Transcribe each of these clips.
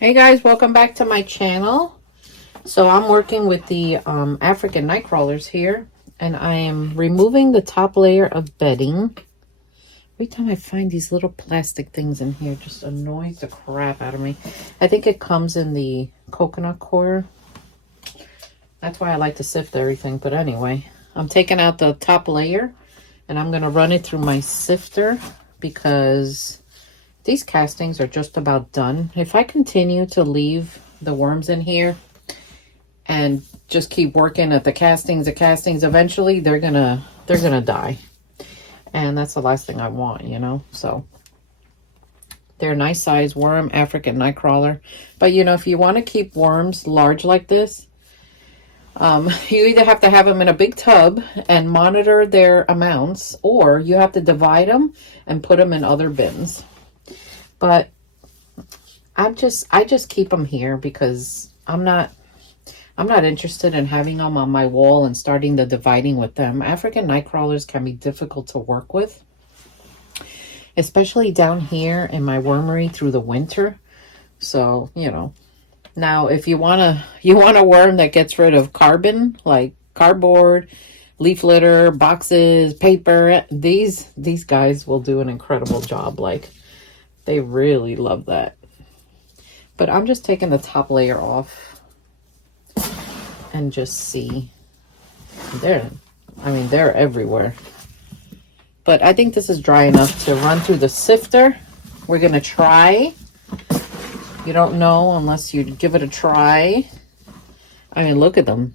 Hey guys, welcome back to my channel. So I'm working with the African nightcrawlers here, and I am removing the top layer of bedding. Every time I find these little plastic things in here, it just annoys the crap out of me. I think it comes in the coconut coir. That's why I like to sift everything. But anyway, I'm taking out the top layer and I'm going to run it through my sifter because these castings are just about done. If I continue to leave the worms in here and just keep working at the castings, eventually they're gonna die. And that's the last thing I want, you know? So they're a nice size worm, African nightcrawler. But you know, if you want to keep worms large like this, you either have to have them in a big tub and monitor their amounts, or you have to divide them and put them in other bins. But I just keep them here because I'm not interested in having them on my wall and starting the dividing with them. African nightcrawlers can be difficult to work with, especially down here in my wormery through the winter. So, you know, now if you want a worm that gets rid of carbon, like cardboard, leaf litter, boxes, paper, these guys will do an incredible job. Like, they really love that. But I'm just taking the top layer off and just see. They're everywhere. But I think this is dry enough to run through the sifter. We're going to try. You don't know unless you give it a try. I mean, look at them.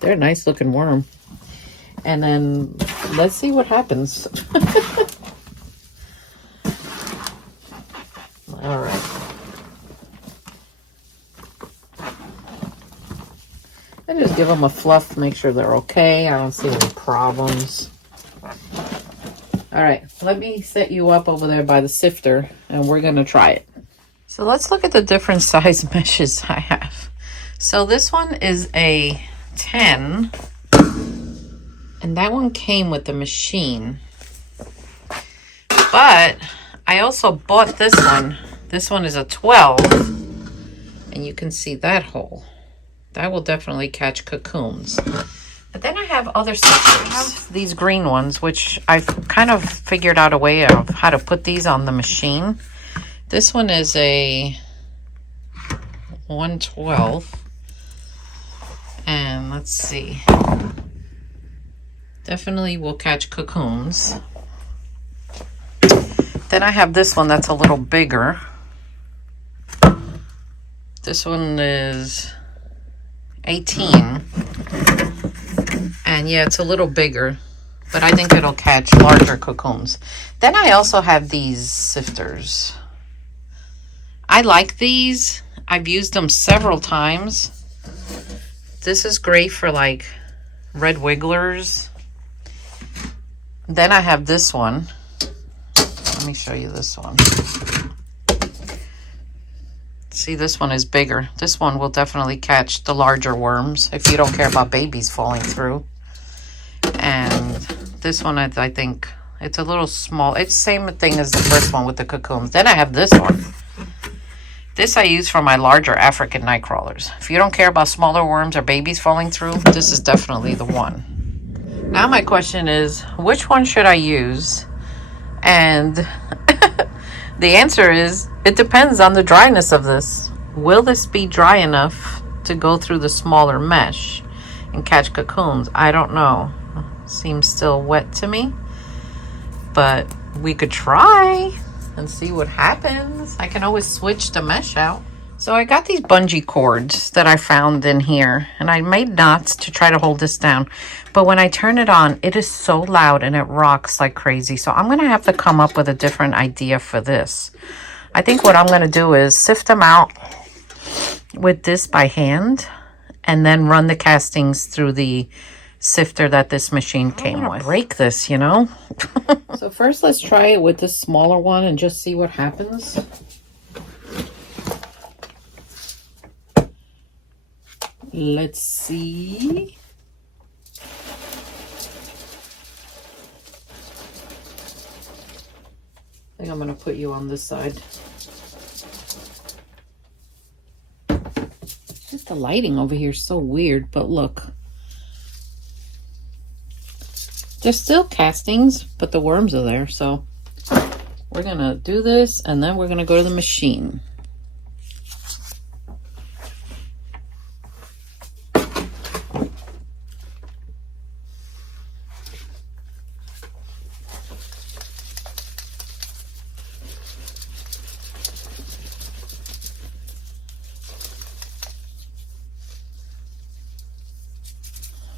They're a nice looking worm. And then let's see what happens. All right. I just give them a fluff, make sure they're okay. I don't see any problems. All right, let me set you up over there by the sifter and we're going to try it. So let's look at the different size meshes I have. So this one is a 10, and that one came with the machine. But I also bought this one. This one is a 12, and you can see that hole. That will definitely catch cocoons. But then I have other sifters. I have these green ones, which I've kind of figured out a way of how to put these on the machine. This one is a 112. And let's see. Definitely will catch cocoons. Then I have this one that's a little bigger. This one is 18. And yeah, it's a little bigger, but I think it'll catch larger cocoons. Then I also have these sifters. I like these. I've used them several times. This is great for like red wigglers. Then I have this one. Let me show you this one. See, this one is bigger. This one will definitely catch the larger worms if you don't care about babies falling through. And this one, I think it's a little small. It's the same thing as the first one with the cocoons. Then I have this one. This I use for my larger African nightcrawlers. If you don't care about smaller worms or babies falling through, this is definitely the one. Now my question is, which one should I use? And the answer is, it depends on the dryness of this. Will this be dry enough to go through the smaller mesh and catch cocoons? I don't know. Seems still wet to me. But we could try and see what happens. I can always switch the mesh out. So I got these bungee cords that I found in here, and I made knots to try to hold this down. But when I turn it on, it is so loud and it rocks like crazy. So I'm going to have to come up with a different idea for this. I think what I'm going to do is sift them out with this by hand and then run the castings through the sifter that this machine came with. Break this, you know. So first let's try it with this smaller one and just see what happens. Let's see. I think I'm going to put you on this side. Just the lighting over here is so weird, but look. There's still castings, but the worms are there, so we're gonna do this and then we're gonna go to the machine.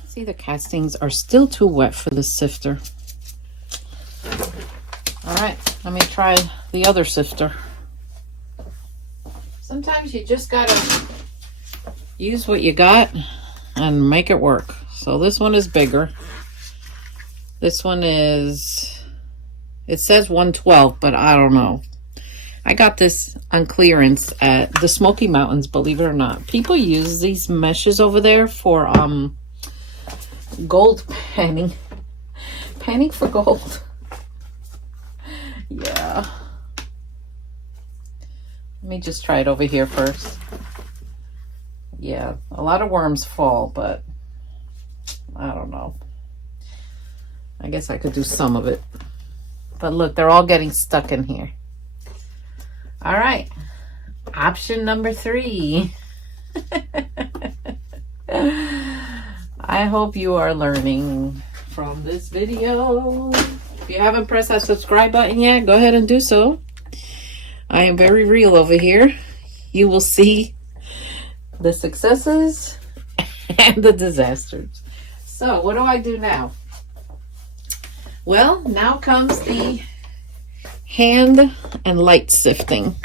See, the castings are still too wet for the sifter. All right, let me try the other sifter. Sometimes you just gotta use what you got and make it work. So this one is bigger. This one is, it says 112, but I don't know. I got this on clearance at the Smoky Mountains, believe it or not. People use these meshes over there for gold panning for gold. Yeah, let me just try it over here first. Yeah, a lot of worms fall, but I don't know. I guess I could do some of it, but look, they're all getting stuck in here. All right, option number 3. I hope you are learning from this video. If you haven't pressed that subscribe button yet, go ahead and do so. I am very real over here. You will see the successes and the disasters. So what do I do now? Well, now comes the hand and light sifting.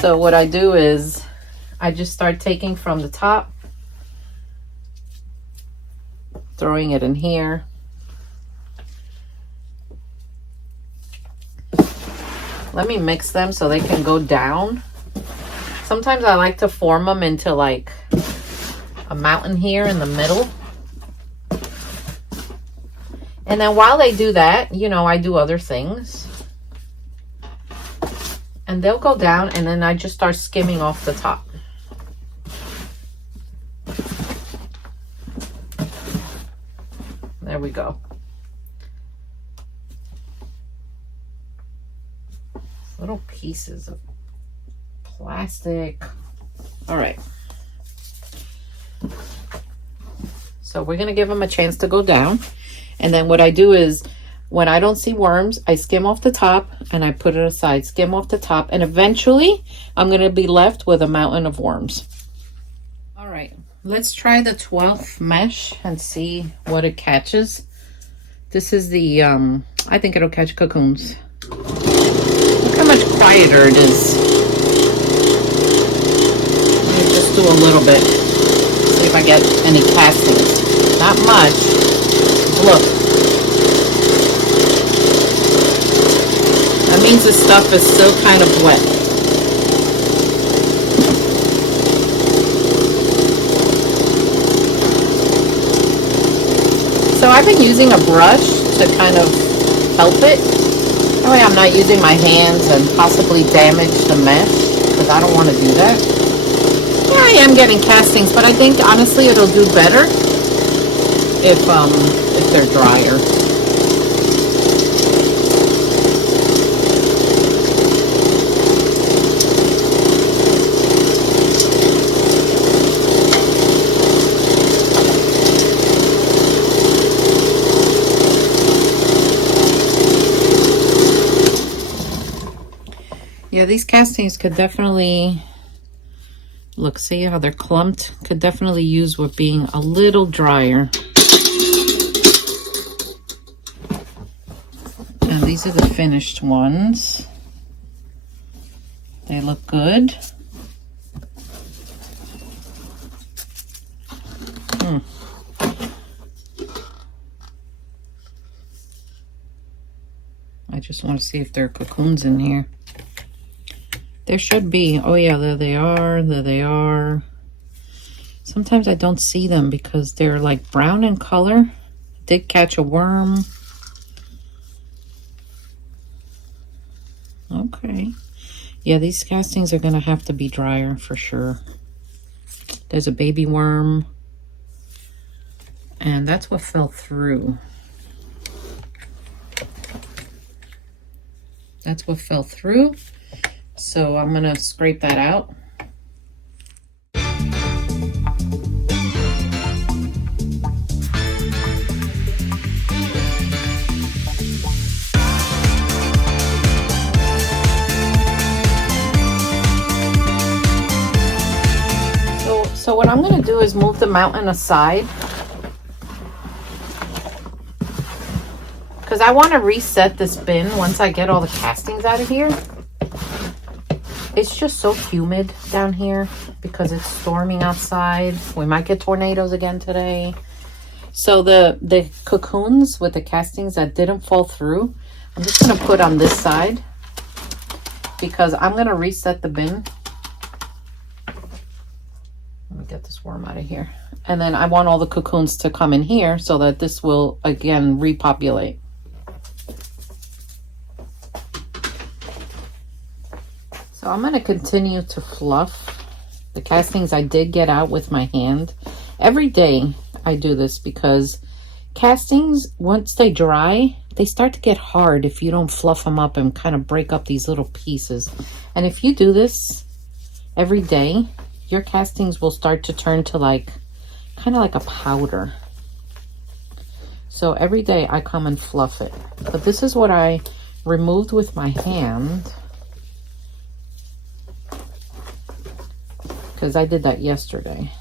So what I do is I just start taking from the top, throwing it in here. Let me mix them so they can go down. Sometimes I like to form them into like a mountain here in the middle. And then while they do that, you know, I do other things. And they'll go down, and then I just start skimming off the top. There we go. Little pieces of plastic. All right. So we're going to give them a chance to go down. And then what I do is, when I don't see worms, I skim off the top and I put it aside. Skim off the top. And eventually, I'm going to be left with a mountain of worms. All right. Let's try the 12th mesh and see what it catches. This is the, I think it'll catch cocoons. Look how much quieter it is. Let me just do a little bit. See if I get any castings. Not much. Look. That means the stuff is still kind of wet. So I've been using a brush to kind of help it. That way I'm not using my hands and possibly damage the mesh, because I don't want to do that. Yeah, I am getting castings, but I think honestly it'll do better if they're drier. Yeah, these castings could definitely, look, see how they're clumped? Could definitely use with being a little drier. And these are the finished ones. They look good. I just want to see if there are cocoons in here. There should be. Oh yeah, there they are. There they are. Sometimes I don't see them because they're like brown in color. Did catch a worm. Okay. Yeah, these castings are going to have to be drier for sure. There's a baby worm. And that's what fell through. That's what fell through. So I'm gonna scrape that out. So what I'm gonna do is move the mountain aside, because I want to reset this bin once I get all the castings out of here. It's just so humid down here because it's storming outside. We might get tornadoes again today. So the cocoons with the castings that didn't fall through, I'm just going to put on this side because I'm going to reset the bin. Let me get this worm out of here. And then I want all the cocoons to come in here so that this will, again, repopulate. So I'm going to continue to fluff the castings I did get out with my hand. Every day I do this because castings, once they dry, they start to get hard if you don't fluff them up and kind of break up these little pieces. And if you do this every day, your castings will start to turn to kind of like a powder. So every day I come and fluff it. But this is what I removed with my hand, because I did that yesterday.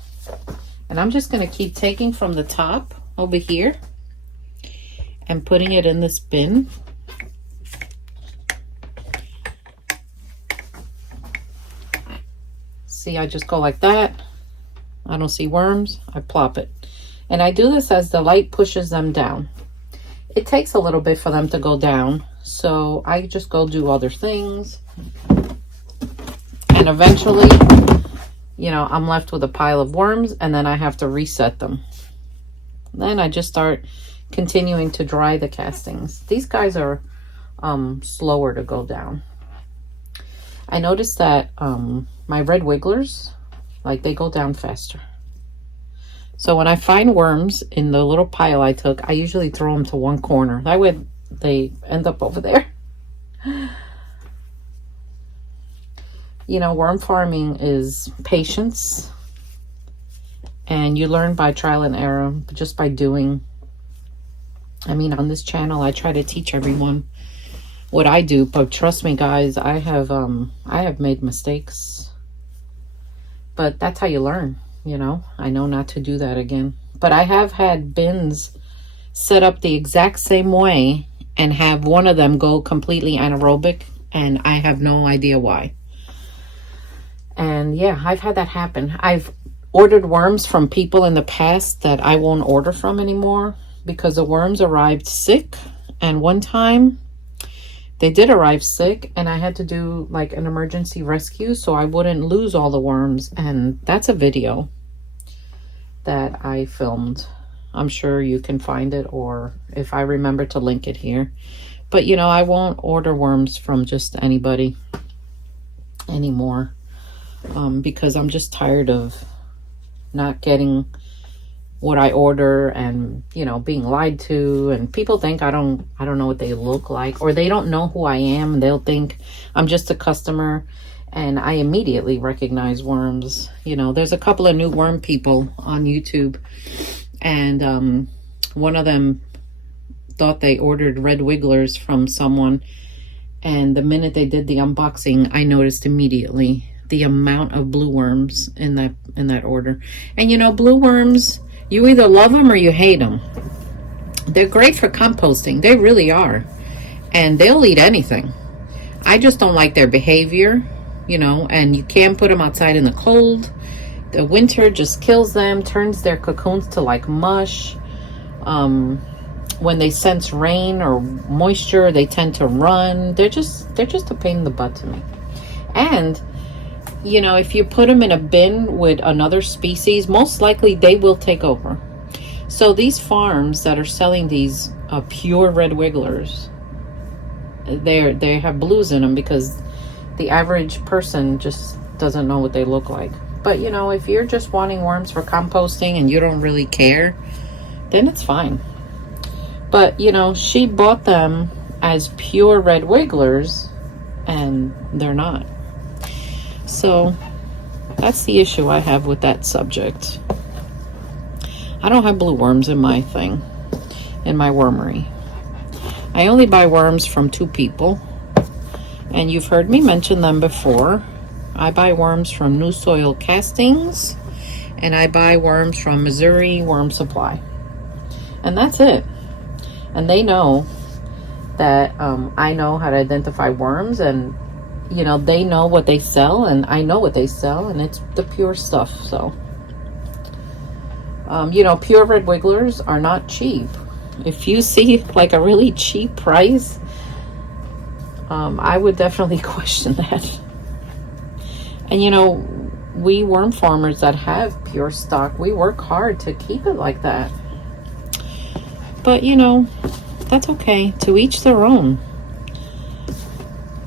And I'm just going to keep taking from the top over here and putting it in this bin. See, I just go like that. I don't see worms. I plop it. And I do this as the light pushes them down. It takes a little bit for them to go down, so I just go do other things. And eventually, you know, I'm left with a pile of worms, and then I have to reset them. Then I just start continuing to dry the castings. These guys are slower to go down. I noticed that my red wigglers, they go down faster. So when I find worms in the little pile I took, I usually throw them to one corner. That way they end up over there. You know, worm farming is patience, and you learn by trial and error, just by doing. I mean, on this channel, I try to teach everyone what I do, but trust me, guys, I have made mistakes, but that's how you learn. You know, I know not to do that again. But I have had bins set up the exact same way and have one of them go completely anaerobic, and I have no idea why. And yeah, I've had that happen. I've ordered worms from people in the past that I won't order from anymore because the worms arrived sick. And one time they did arrive sick, and I had to do an emergency rescue so I wouldn't lose all the worms. And that's a video that I filmed. I'm sure you can find it, or if I remember to link it here. But you know, I won't order worms from just anybody anymore. Because I'm just tired of not getting what I order, and you know, being lied to, and people think I don't know what they look like, or they don't know who I am, and they'll think I'm just a customer, and I immediately recognize worms. You know, there's a couple of new worm people on YouTube, and one of them thought they ordered red wigglers from someone, and the minute they did the unboxing, I noticed immediately the amount of blue worms in that order. And you know, blue worms, you either love them or you hate them. They're great for composting. They really are. And they'll eat anything. I just don't like their behavior, you know, and you can't put them outside in the cold. The winter just kills them, turns their cocoons to mush. When they sense rain or moisture, they tend to run. They're just a pain in the butt to me. And you know, if you put them in a bin with another species, most likely they will take over. So these farms that are selling these pure red wigglers, they have blues in them because the average person just doesn't know what they look like. But you know, if you're just wanting worms for composting and you don't really care, then it's fine. But you know, she bought them as pure red wigglers and they're not. So that's the issue I have with that subject. I don't have blue worms in my thing, in my wormery. I only buy worms from 2 people, and you've heard me mention them before. I buy worms from New Soil Castings, and I buy worms from Missouri Worm Supply. And that's it. And they know that I know how to identify worms, and you know, they know what they sell, and I know what they sell, and it's the pure stuff. So you know, pure red wigglers are not cheap. If you see like a really cheap price, I would definitely question that. And you know, we worm farmers that have pure stock, we work hard to keep it like that. But you know, that's okay. To each their own.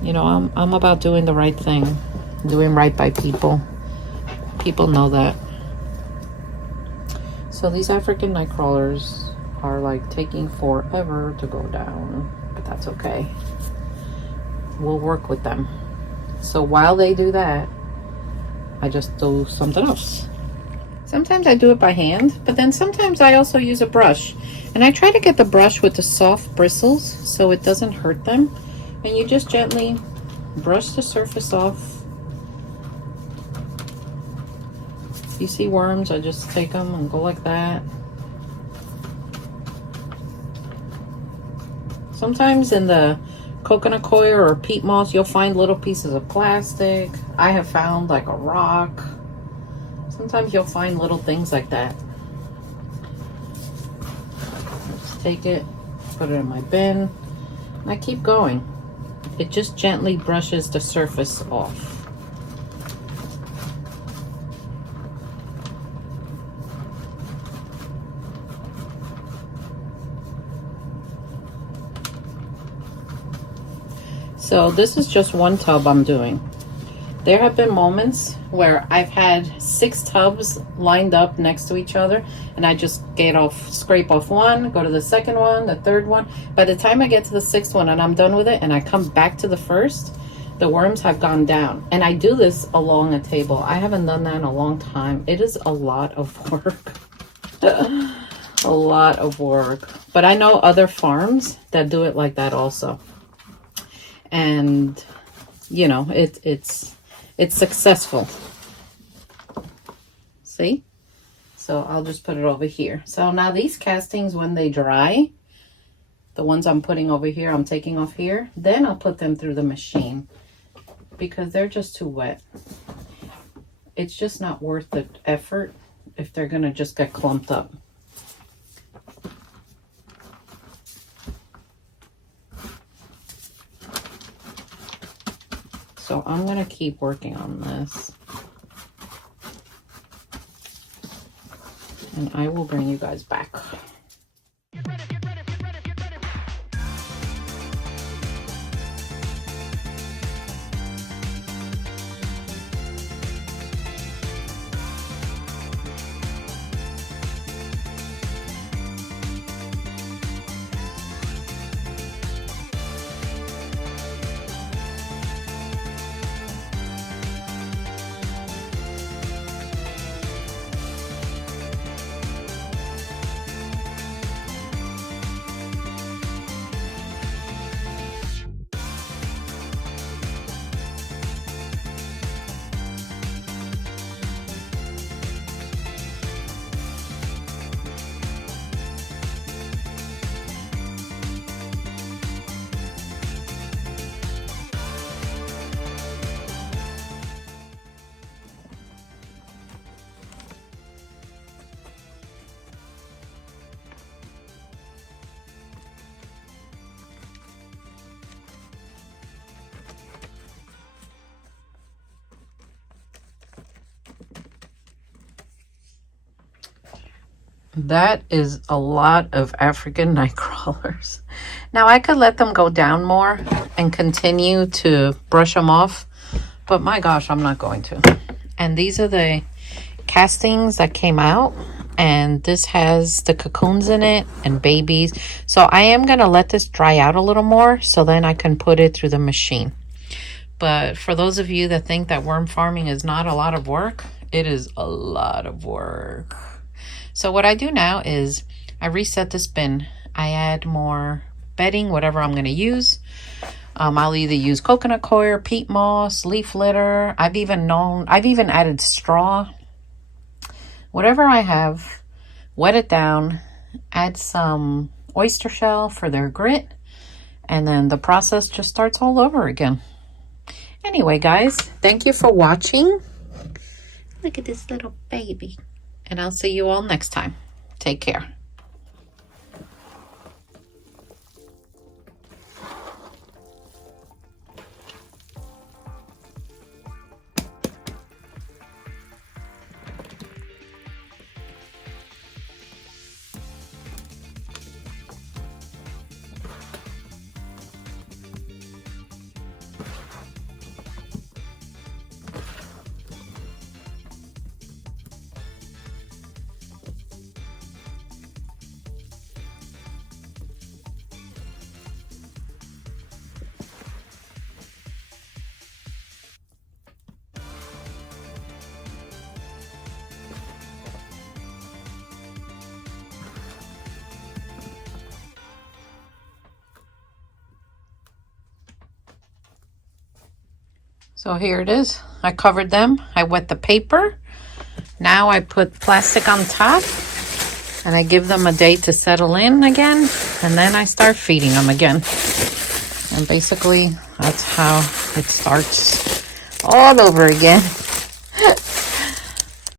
You know, I'm about doing the right thing, doing right by people. People know that. So these African night crawlers are like taking forever to go down, but that's okay. We'll work with them. So while they do that, I just do something else. Sometimes I do it by hand, but then sometimes I also use a brush. And I try to get the brush with the soft bristles so it doesn't hurt them. And you just gently brush the surface off. If you see worms, I just take them and go like that. Sometimes in the coconut coir or peat moss, you'll find little pieces of plastic. I have found like a rock. Sometimes you'll find little things like that. Just take it, put it in my bin, and I keep going. It just gently brushes the surface off. So this is just one tub I'm doing. There have been moments where I've had 6 tubs lined up next to each other, and I just scrape off one, go to the second one, the third one. By the time I get to the 6th one and I'm done with it and I come back to the first, the worms have gone down. And I do this along a table. I haven't done that in a long time. It is a lot of work. A lot of work. But I know other farms that do it like that also. And you know, it's successful. See? So I'll just put it over here. So now these castings, when they dry, the ones I'm putting over here, I'm taking off here, then I'll put them through the machine because they're just too wet. It's just not worth the effort if they're gonna just get clumped up. So I'm going to keep working on this. And I will bring you guys back. That is a lot of African night crawlers. Now I could let them go down more and continue to brush them off, but my gosh, I'm not going to. And these are the castings that came out, and this has the cocoons in it and babies. So I am going to let this dry out a little more so then I can put it through the machine. But for those of you that think that worm farming is not a lot of work, it is a lot of work. So what I do now is I reset this bin. I add more bedding, whatever I'm going to use. I'll either use coconut coir, peat moss, leaf litter. I've even added straw. Whatever I have, wet it down, add some oyster shell for their grit, and then the process just starts all over again. Anyway, guys, thank you for watching. Look at this little baby. And I'll see you all next time. Take care. So here it is. I covered them. I wet the paper. Now I put plastic on top and I give them a day to settle in again. And then I start feeding them again. And basically that's how it starts all over again.